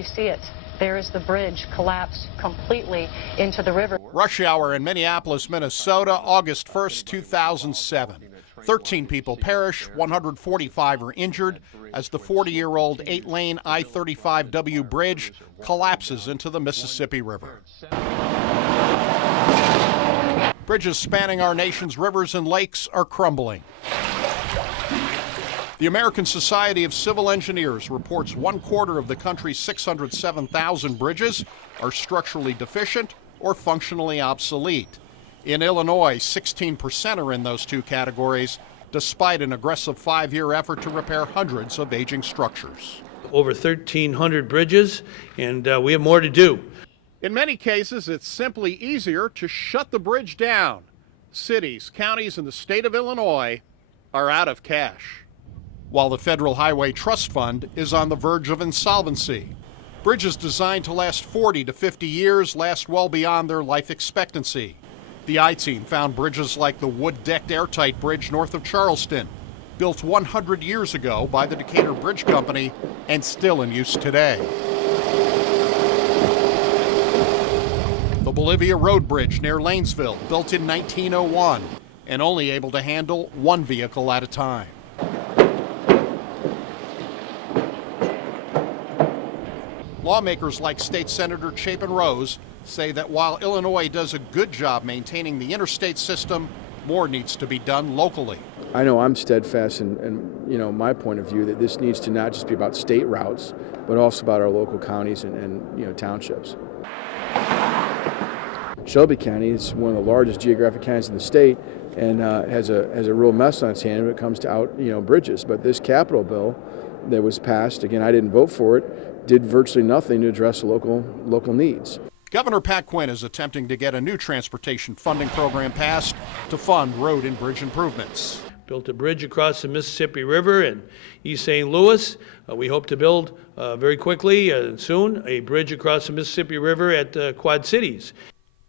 you see it. There is the bridge collapsed completely into the river. Rush hour in Minneapolis, Minnesota, August 1st, 2007. 13 people perish, 145 are injured as the 40-year-old 8-lane I-35W bridge collapses into the Mississippi River. Bridges spanning our nation's rivers and lakes are crumbling. The American Society of Civil Engineers reports 1/4 of the country's 607,000 bridges are structurally deficient or functionally obsolete. In Illinois, 16% are in those two categories, despite an aggressive 5-year effort to repair hundreds of aging structures. Over 1,300 bridges, and we have more to do. In many cases, it's simply easier to shut the bridge down. Cities, counties, and the state of Illinois are out of cash, while the Federal Highway Trust Fund is on the verge of insolvency. Bridges designed to last 40 to 50 years last well beyond their life expectancy. The I-Team found bridges like the wood-decked airtight bridge north of Charleston, built 100 years ago by the Decatur Bridge Company and still in use today. The Bolivia Road Bridge near Lanesville, built in 1901 and only able to handle one vehicle at a time. Lawmakers like State Senator Chapin Rose say that while Illinois does a good job maintaining the interstate system, more needs to be done locally. I know I'm steadfast in my point of view that this needs to not just be about state routes, but also about our local counties and townships. Shelby County is one of the largest geographic counties in the state and has a real mess on its hand when it comes to bridges. But this capital bill that was passed, again, I didn't vote for it, did virtually nothing to address local needs. Governor Pat Quinn is attempting to get a new transportation funding program passed to fund road and bridge improvements. Built a bridge across the Mississippi River in East St. Louis. We hope to build very quickly, soon, a bridge across the Mississippi River at Quad Cities.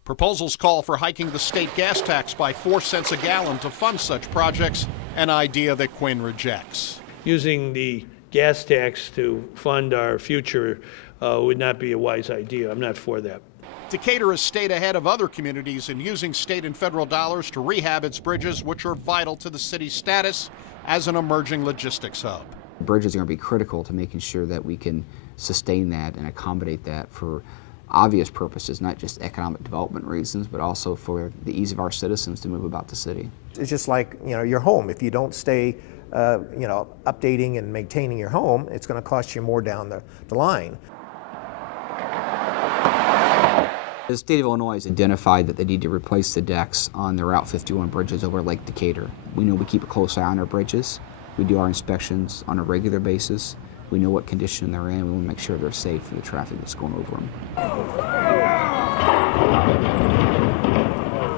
Proposals call for hiking the state gas tax by 4 cents a gallon to fund such projects, an idea that Quinn rejects. Using the gas tax to fund our future would not be a wise idea. I'm not for that. Decatur has stayed ahead of other communities in using state and federal dollars to rehab its bridges, which are vital to the city's status as an emerging logistics hub. Bridges are going to be critical to making sure that we can sustain that and accommodate that for obvious purposes, not just economic development reasons, but also for the ease of our citizens to move about the city. It's just like your home. If you don't stay updating and maintaining your home, it's going to cost you more down the line. The state of Illinois has identified that they need to replace the decks on the Route 51 bridges over Lake Decatur. We know we keep a close eye on our bridges. We do our inspections on a regular basis. We know what condition they're in. We want to make sure they're safe for the traffic that's going over them.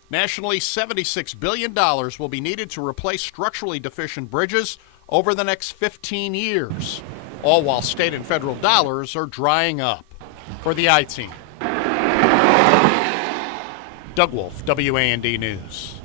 Nationally, $76 billion will be needed to replace structurally deficient bridges over the next 15 years, all while state and federal dollars are drying up. For the I-Team, Doug Wolfe, WAND News.